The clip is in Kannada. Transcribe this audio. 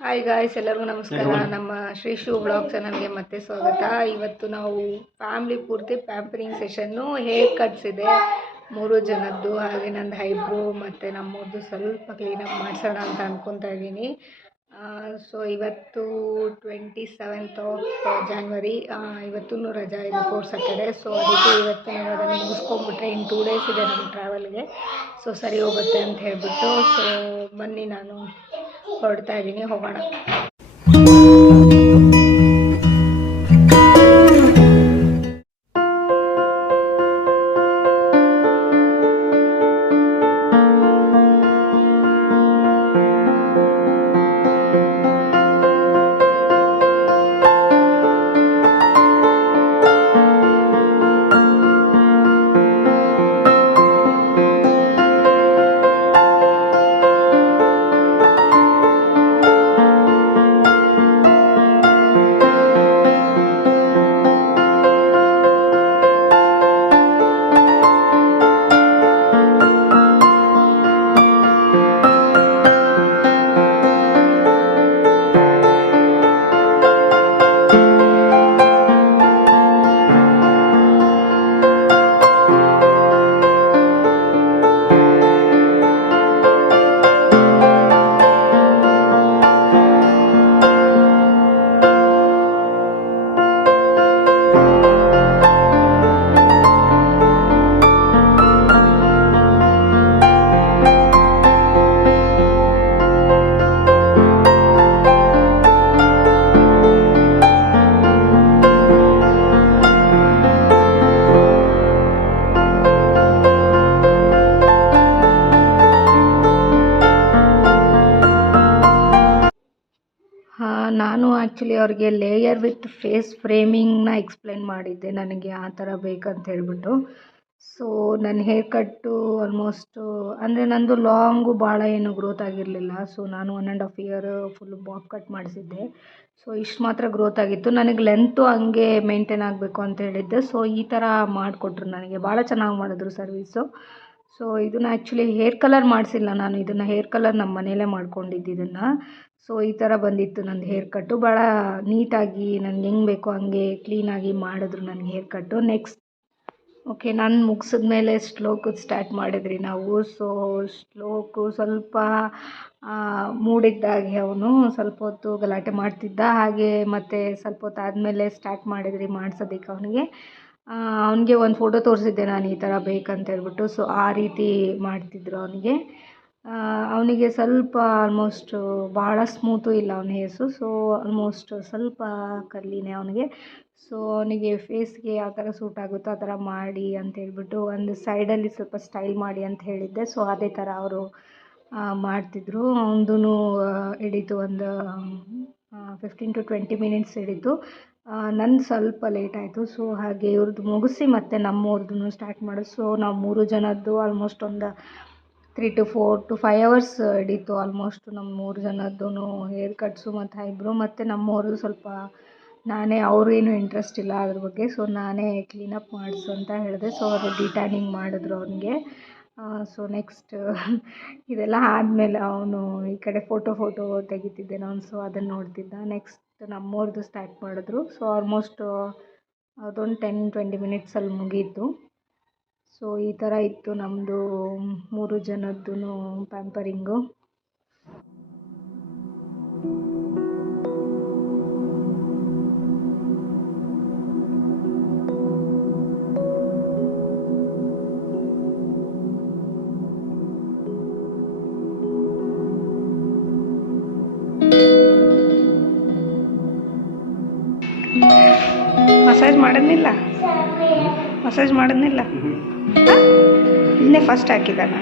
ಹಾಯ್ ಗಾಯ್ಸ್, ಎಲ್ಲರಿಗೂ ನಮಸ್ಕಾರ. ನಮ್ಮ ಶ್ರೀ ಶಿವ ಬ್ಲಾಗ್ ಚಾನಲ್ಗೆ ಮತ್ತೆ ಸ್ವಾಗತ. ಇವತ್ತು ನಾವು ಫ್ಯಾಮ್ಲಿ ಪೂರ್ತಿ ಪ್ಯಾಂಪರಿಂಗ್ ಸೆಷನ್ನು ಹೇರ್ ಕಟ್ಸ್ ಇದೆ 3 ಜನದ್ದು. ಹಾಗೆ ನಂದು ಐಬ್ರೋ ಮತ್ತು ನಮ್ಮದು ಸ್ವಲ್ಪ ಕ್ಲೀನಪ್ ಮಾಡಿಸೋಣ ಅಂತ ಅಂದ್ಕೊತಾ ಇದ್ದೀನಿ. ಸೊ ಇವತ್ತು 27th January, ಇವತ್ತೂ ರಜಾ ಇದೆ, 4th Saturday. ಸೊ ಅದಕ್ಕೆ ಇವತ್ತು ನಾವು ಅದನ್ನು ಮುಗಿಸ್ಕೊಂಡ್ಬಿಟ್ರೆ ಇನ್ನು 2 days ಇದೆ ನಮ್ಮ ಟ್ರಾವೆಲ್ಗೆ. ಸೊ ಸರಿ ಹೋಗುತ್ತೆ ಅಂತ ಹೇಳಿಬಿಟ್ಟು ಸೊ ಬನ್ನಿ, ನಾನು ಹೊರಡ್ತಾ ಇದ್ದೀನಿ, ಹೋಗೋಣ. ನಾನು ಆ್ಯಕ್ಚುಲಿ ಅವ್ರಿಗೆ ಲೇಯರ್ ವಿತ್ ಫೇಸ್ ಫ್ರೇಮಿಂಗ್ನ ಎಕ್ಸ್ಪ್ಲೇನ್ ಮಾಡಿದ್ದೆ, ನನಗೆ ಆ ಥರ ಬೇಕಂತ ಹೇಳ್ಬಿಟ್ಟು. ಸೊ ನನ್ನ ಹೇರ್ ಕಟ್ಟು ಆಲ್ಮೋಸ್ಟು ಅಂದರೆ ನಂದು ಲಾಂಗು ಭಾಳ ಏನು ಗ್ರೋತ್ ಆಗಿರಲಿಲ್ಲ. ಸೊ ನಾನು 1.5 year ಫುಲ್ಲು ಬಾಬ್ ಕಟ್ ಮಾಡಿಸಿದ್ದೆ. ಸೊ ಇಷ್ಟು ಮಾತ್ರ ಗ್ರೋತ್ ಆಗಿತ್ತು. ನನಗೆ ಲೆಂತು ಹಂಗೆ ಮೇಂಟೈನ್ ಆಗಬೇಕು ಅಂತ ಹೇಳಿದ್ದೆ. ಸೊ ಈ ಥರ ಮಾಡಿಕೊಟ್ರು, ನನಗೆ ಭಾಳ ಚೆನ್ನಾಗಿ ಮಾಡಿದ್ರು ಸರ್ವೀಸು. ಸೊ ಇದನ್ನು ಆ್ಯಕ್ಚುಲಿ ಹೇರ್ ಕಲರ್ ಮಾಡಿಸಿಲ್ಲ ನಾನು, ಇದನ್ನು ಹೇರ್ ಕಲರ್ ನಮ್ಮ ಮನೆಯಲ್ಲೇ ಮಾಡ್ಕೊಂಡಿದ್ದು ಇದನ್ನು. ಸೊ ಈ ಥರ ಬಂದಿತ್ತು ನಂದು ಹೇರ್ ಕಟ್ಟು, ಭಾಳ ನೀಟಾಗಿ ನನಗೆ ಹೆಂಗೆ ಬೇಕೋ ಹಂಗೆ ಕ್ಲೀನಾಗಿ ಮಾಡಿದ್ರು ನನಗೆ ಹೇರ್ ಕಟ್ಟು. ನೆಕ್ಸ್ಟ್ ಓಕೆ, ನಾನು ಮುಗಿಸಿದ್ಮೇಲೆ ಶ್ಲೋಕು ಸ್ಟಾರ್ಟ್ ಮಾಡಿದ್ರಿ ನಾವು. ಸೊ ಶ್ಲೋಕು ಸ್ವಲ್ಪ ಮೂಡಿದ್ದಾಗೆ ಅವನು ಸ್ವಲ್ಪ ಹೊತ್ತು ಗಲಾಟೆ ಮಾಡ್ತಿದ್ದ. ಹಾಗೆ ಮತ್ತು ಸ್ವಲ್ಪ ಹೊತ್ತು ಆದಮೇಲೆ ಸ್ಟಾರ್ಟ್ ಮಾಡಿದ್ರಿ ಮಾಡ್ಸೋದಕ್ಕೆ ಅವನಿಗೆ. ಅವನಿಗೆ ಒಂದು ಫೋಟೋ ತೋರಿಸಿದ್ದೆ ನಾನು, ಈ ಥರ ಬೇಕಂತ ಹೇಳ್ಬಿಟ್ಟು. ಸೊ ಆ ರೀತಿ ಮಾಡ್ತಿದ್ರು ಅವನಿಗೆ. ಅವನಿಗೆ ಸ್ವಲ್ಪ ಆಲ್ಮೋಸ್ಟು ಭಾಳ ಸ್ಮೂತು ಇಲ್ಲ ಅವನ ಹೇರ್ಸು. ಸೊ ಆಲ್ಮೋಸ್ಟ್ ಸ್ವಲ್ಪ ಕರ್ಲಿನೇ ಅವನಿಗೆ. ಸೊ ಅವನಿಗೆ ಫೇಸ್ಗೆ ಯಾವ ಥರ ಸೂಟ್ ಆಗುತ್ತೋ ಆ ಥರ ಮಾಡಿ ಅಂತ ಹೇಳ್ಬಿಟ್ಟು ಒಂದು ಸೈಡಲ್ಲಿ ಸ್ವಲ್ಪ ಸ್ಟೈಲ್ ಮಾಡಿ ಅಂತ ಹೇಳಿದ್ದೆ. ಸೊ ಅದೇ ಥರ ಅವರು ಮಾಡ್ತಿದ್ರು. ಅವನದು ಹಿಡಿತು ಒಂದು 15 to 20 minutes ಹಿಡಿತು. ನಂದು ಸ್ವಲ್ಪ ಲೇಟ್ ಆಯಿತು. ಸೊ ಹಾಗೆ ಇವ್ರದ್ದು ಮುಗಿಸಿ ಮತ್ತು ನಮ್ಮವ್ರದ್ದು ಸ್ಟಾರ್ಟ್ ಮಾಡೋದು. ಸೊ ನಾವು 3 ಜನದ್ದು ಆಲ್ಮೋಸ್ಟ್ ಒಂದು 3 to 4 to 5 hours ಹಿಡೀತು ಆಲ್ಮೋಸ್ಟ್ ನಮ್ಮ 3 ಜನದ್ದು ಹೇರ್ ಕಟ್ಸು ಮತ್ತು ಐಬ್ರೋ. ಮತ್ತು ನಮ್ಮವ್ರದ್ದು ಸ್ವಲ್ಪ ನಾನೇ, ಅವ್ರಿಗೇನು ಇಂಟ್ರೆಸ್ಟ್ ಇಲ್ಲ ಅದ್ರ ಬಗ್ಗೆ. ಸೊ ನಾನೇ ಕ್ಲೀನಪ್ ಮಾಡಿಸು ಅಂತ ಹೇಳಿದೆ. ಸೊ ಅದು ಡಿಟ್ಯಾನಿಂಗ್ ಮಾಡಿದ್ರು ಅವನಿಗೆ. ಸೊ ನೆಕ್ಸ್ಟ್ ಇದೆಲ್ಲ ಆದಮೇಲೆ ಅವನು ಈ ಕಡೆ ಫೋಟೋ ತೆಗಿತಿದ್ದೆ ನಾನು. ಸೊ ಅದನ್ನು ನೋಡ್ತಿದ್ದ. ನೆಕ್ಸ್ಟ್ ನಮ್ಮವ್ರದ್ದು ಸ್ಟಾರ್ಟ್ ಮಾಡಿದ್ರು. ಸೊ ಆಲ್ಮೋಸ್ಟ್ ಅದೊಂದು 10-20 minutesಲ್ಲಿ ಮುಗೀತು. ಸೊ ಈ ಥರ ಇತ್ತು ನಮ್ಮದು 3 ಜನದ್ದು ಪ್ಯಾಂಪರಿಂಗು. ಮಸಾಜ್ ಮಾಡಿದ್ನಿಲ್ಲ ಇನ್ನೇ ಫಸ್ಟ್ ಹಾಕಿದ್ದಾನ.